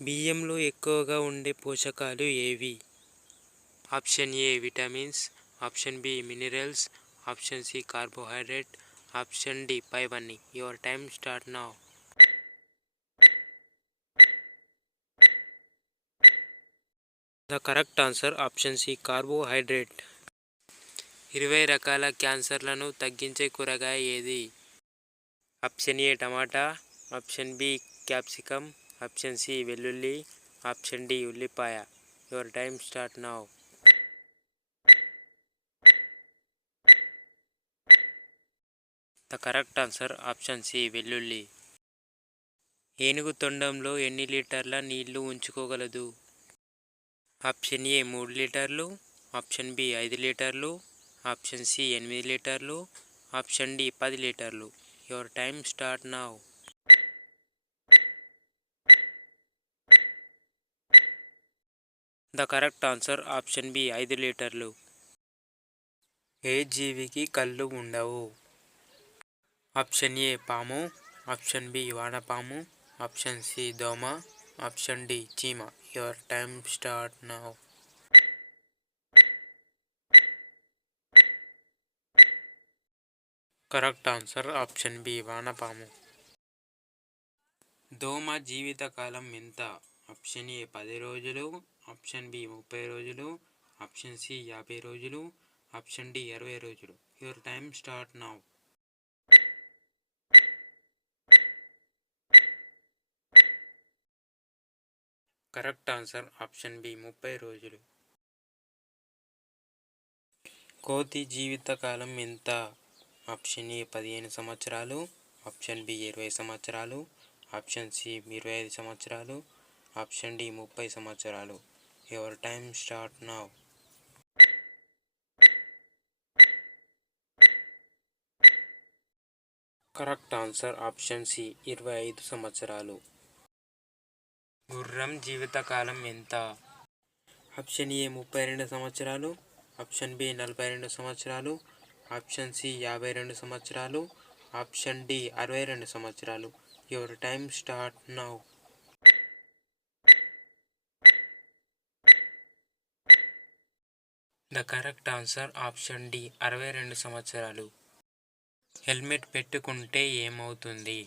బియ్యంలో ఎక్కువగా ఉండే పోషకాలు ఏవి? Option A vitamins, option B minerals, option C carbohydrate, option D పైవన్నీ. Your time start now. The correct answer option C carbohydrate. 20 రకాల క్యాన్సర్లను తగ్గించే కూరగాయ ఏది? ఆప్షన్ ఏ టమాటా, option B capsicum, option C వెల్లుల్లి, ఆప్షన్ డి ఉల్లిపాయ. Your time start now. The correct answer option C వెల్లుల్లి. ఏనుగు తొండంలో ఎన్ని లీటర్ల నీళ్లు ఉంచుకోగలదు? ఆప్షన్ ఏ 3 లీటర్లు, ఆప్షన్ బి 5 లీటర్లు, ఆప్షన్ సి 8 లీటర్లు, ఆప్షన్ డి 10 లీటర్లు. Your time start now. The correct answer option B 5 లీటర్లు. ఏ జీవికి కళ్ళు ఉండవు? ఆప్షన్ ఏ పాము, ఆప్షన్ బి వానపాము, ఆప్షన్ సి దోమ, ఆప్షన్ డి చీమ. Your time start now. Correct answer option B వానపాము. దోమ జీవితకాలం ఎంత? ఆప్షన్ ఏ 10 రోజులు, ఆప్షన్ బి 30 రోజులు, ఆప్షన్ సి 50 రోజులు, ఆప్షన్ డి 60 రోజులు. Your time start now. Correct answer option B 30 రోజులు. కోతి జీవితకాలం ఎంత? ఆప్షన్ ఏ 15 సంవత్సరాలు, ఆప్షన్ బి 20 సంవత్సరాలు, ఆప్షన్ సి 25 సంవత్సరాలు, ఆప్షన్ డి 30 సంవత్సరాలు. Your time start now. Correct answer option C 25 సంవత్సరాలు. గుర్రం జీవితకాలం ఎంత? ఆప్షన్ ఏ 32 సంవత్సరాలు, ఆప్షన్ బి 42 సంవత్సరాలు, ఆప్షన్ సి 52 సంవత్సరాలు, ఆప్షన్ డి 62 సంవత్సరాలు. Your time start now. The correct answer option D 62 సంవత్సరాలు. హెల్మెట్ పెట్టుకుంటే ఏమవుతుంది?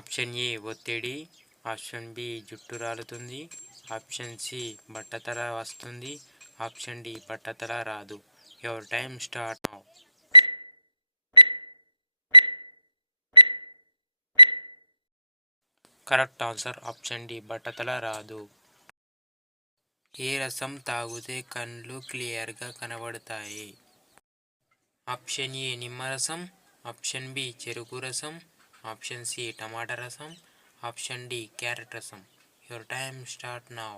ఆప్షన్ ఏ ఒత్తిడి, ఆప్షన్ బి జుట్టు రాలుతుంది, ఆప్షన్ సి బట్టతల వస్తుంది, ఆప్షన్ డి బట్టతల రాదు. Your time start now. Correct answer option D బట్టతల రాదు. ఏ రసం తాగితే కళ్ళు క్లియర్గా కనబడతాయి? ఆప్షన్ ఏ నిమ్మరసం, ఆప్షన్ బి చెరుకు రసం, ఆప్షన్ సి టమాటా రసం, ఆప్షన్ డి క్యారెట్ రసం. Your time start now.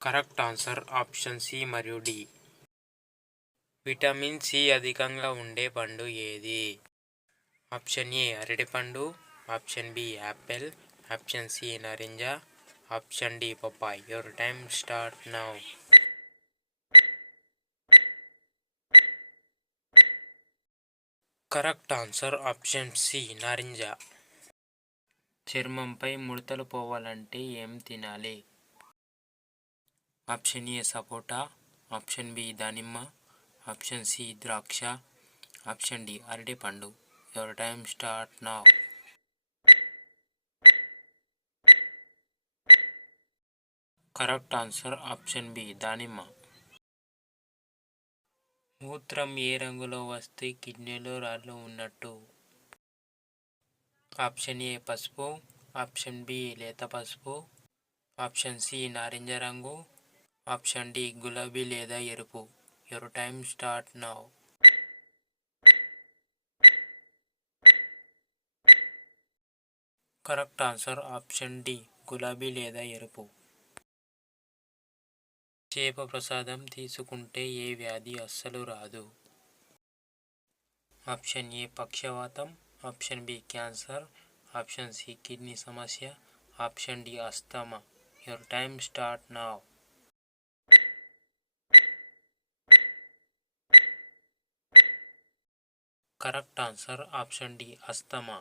Correct answer option C మరియు డి. విటమిన్ సి అధికంగా ఉండే పండు ఏది? ఆప్షన్ ఏ అరటిపండు, option B apple, option C నారింజ, option D papaya. Your time start now. Correct answer option C నారింజ. చర్మంపై ముడతలు పోవాలంటే ఏం తినాలి? ఆప్షన్ ఏ సపోటా, ఆప్షన్ బి దానిమ్మ, ఆప్షన్ సి ద్రాక్ష, ఆప్షన్ డి అరటిపండు. Your time start now. Correct answer option B దానిమ్మ. మూత్రం ఏ రంగులో వస్తే కిడ్నీలో రాళ్ళు ఉన్నట్టు? ఆప్షన్ ఏ పసుపు, ఆప్షన్ బి లేత పసుపు, ఆప్షన్ సి నారింజ రంగు, ఆప్షన్ డి గులాబీ లేదా ఎరుపు. Your time start now. Correct answer option D గులాబీ లేదా ఎరుపు. చేప ప్రసాదం తీసుకుంటే ఏ వ్యాధి అస్సలు రాదు? ఆప్షన్ ఏ పక్షవాతం, option B cancer, option C kidney సమస్య, option D asthma. Your time start now. Correct answer option D asthma.